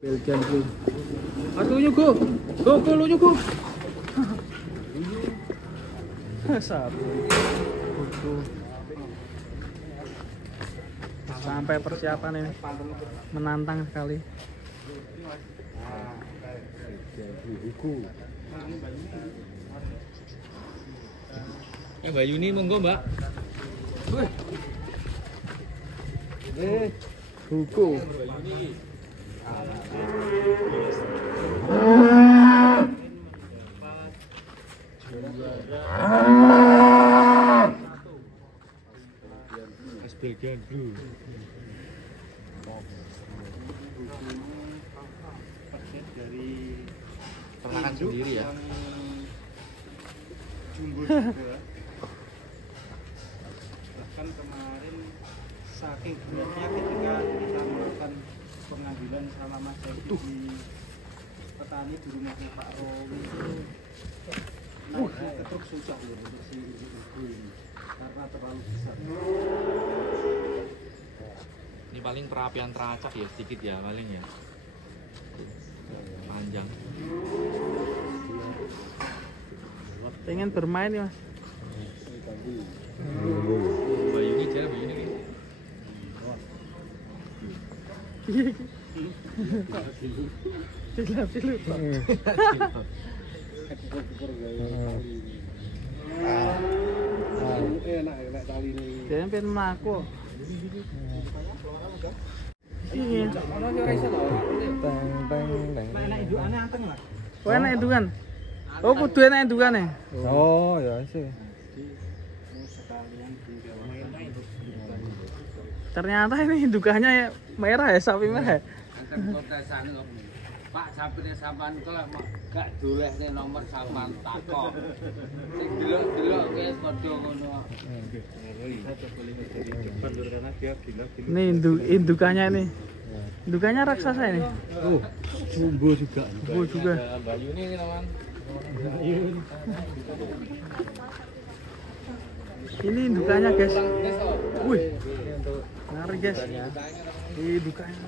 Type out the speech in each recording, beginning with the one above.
Belgian Blue. Lunya go. Go lunya go. Sabu. Sampai persiapan ini menantang sekali. Mbak Yuni monggo Mbak. Buku. Belgian Blue. Dari Ternakan sendiri ya. Jumbo juga. Bahkan kemarin saking banyaknya ketika kita melakukan pengambilan selama masa hidup di petani di rumahnya Pak Rowi itu naiknya ke truk susah loh untuk si ibu ini karena terlalu besar. Ini paling perapian teracak ya sedikit ya paling ya. Panjang. Pengen bermain ya, Mas. Mbak Yuni cara Mbak Yuni nih. Silap. Enak kali ini. Jangan pengen melaku. Iya. Enak indukannya anteng lah. Oh enak indukan. Oh kudu enak indukan ya. Oh ya sih. Ternyata ini indukannya merah ya, sapi merah. Pak sapine sampean kok gak dolehne nomor sampean takok. Sing delok-delok wis padha ngono. Ini indukannya ini. Indukannya raksasa ini. Oh, jumbo juga. Jumbo juga. Mbak Yuni ini teman. Ini indukannya guys. Wih. Ngeri guys. Ini indukannya.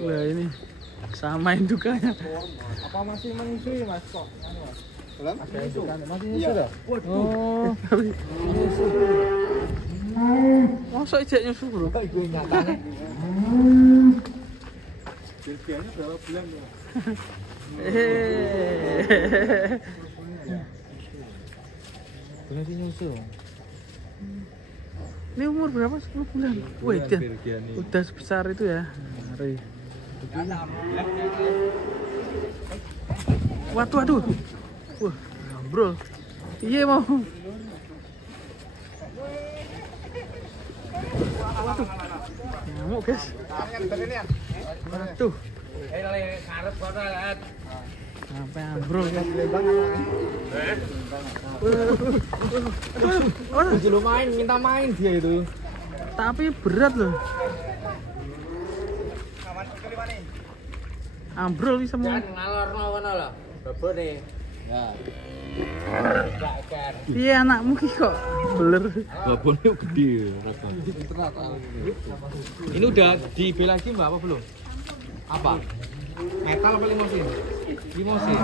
Wah ini sama indukannya. Apa masih menyusui Mas kok? Belum? Ada indukan masih nyusu dah. Oh. Masa ijek nyusu bro? Gue nyatanya. Biasanya berapa bulan ya? Bener sih nyusu. Ini umur berapa? 10 bulan. Wih, udah sebesar itu ya. Ngeri. Waduh. Wah, bro. Iya mau. Waduh. Nyamuk guys. Waduh. Karep kono kan. Sampai ambrol ya. Dulu main, minta main dia itu. Tapi berat loh. Ambrol bisa mau. Jangan ngalorno kono lho. Bobone. Ya. Gak Iya anakmu ki kok beler. Babonnya gede. Ini udah di lagi Mbak apa belum? Apa? Metal apa limosin? Limosin.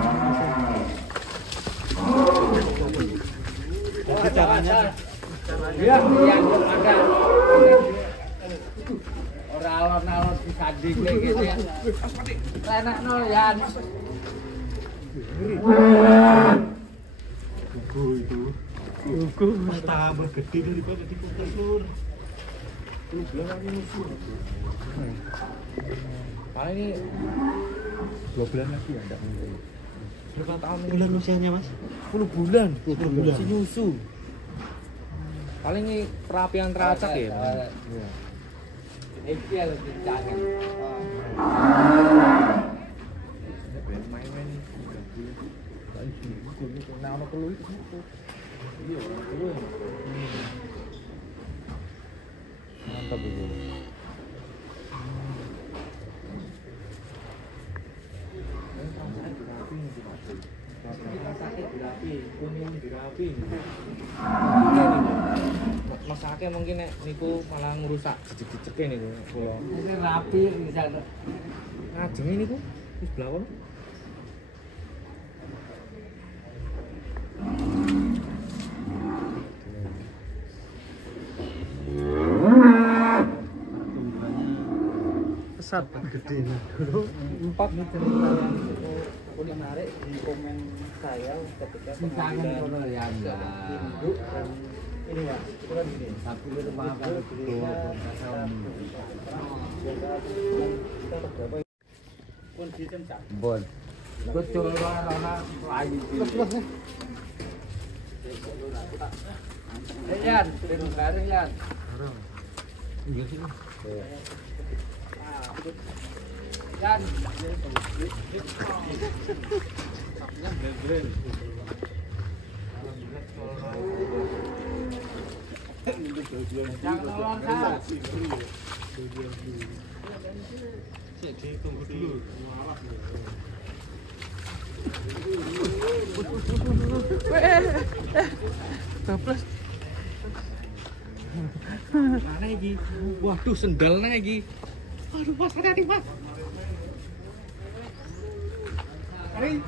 Jadi caranya iya, ada. Ora alon-alon disanding gitu ya. Enakno ya. Gugu. Tambah gede daripada di kulkas lur. Ini bulan lagi musuh. Paling ini 2 bulan lagi ya enggak mungkin. berapa tahun ini? Bulan usianya Mas? 10 bulan. Masih nyusu. Paling ini perapian teracak ya. Iya. Iki lho dicangen. Main-main. Nah, ono telu itu. Iya, telu. Mantap itu. Masake dirapi, kuning dirapi. Masake mungkin nek niku malah ngrusak jejeg-jejege niku kula. Ini rapi bisa. Ngajeng niku wis blawon. Pesat. Gede nah dulu. 4 nih cerita yang aku menarik di komen saya ketika Misalkan pengadilan kono ya enggak. induk dan ini mas itu kan gini Tapi itu maaf kalau kita terdapat kondisi cak Bon. Betul orang lagi sini. Yan, terus garing yan. Iya sih. Yan. Jangan nolong Kak. Tunggu dulu. Bablas. Mana iki? Waduh, sendalnya iki. Aduh, Mas, hati-hati, Mas. Hari.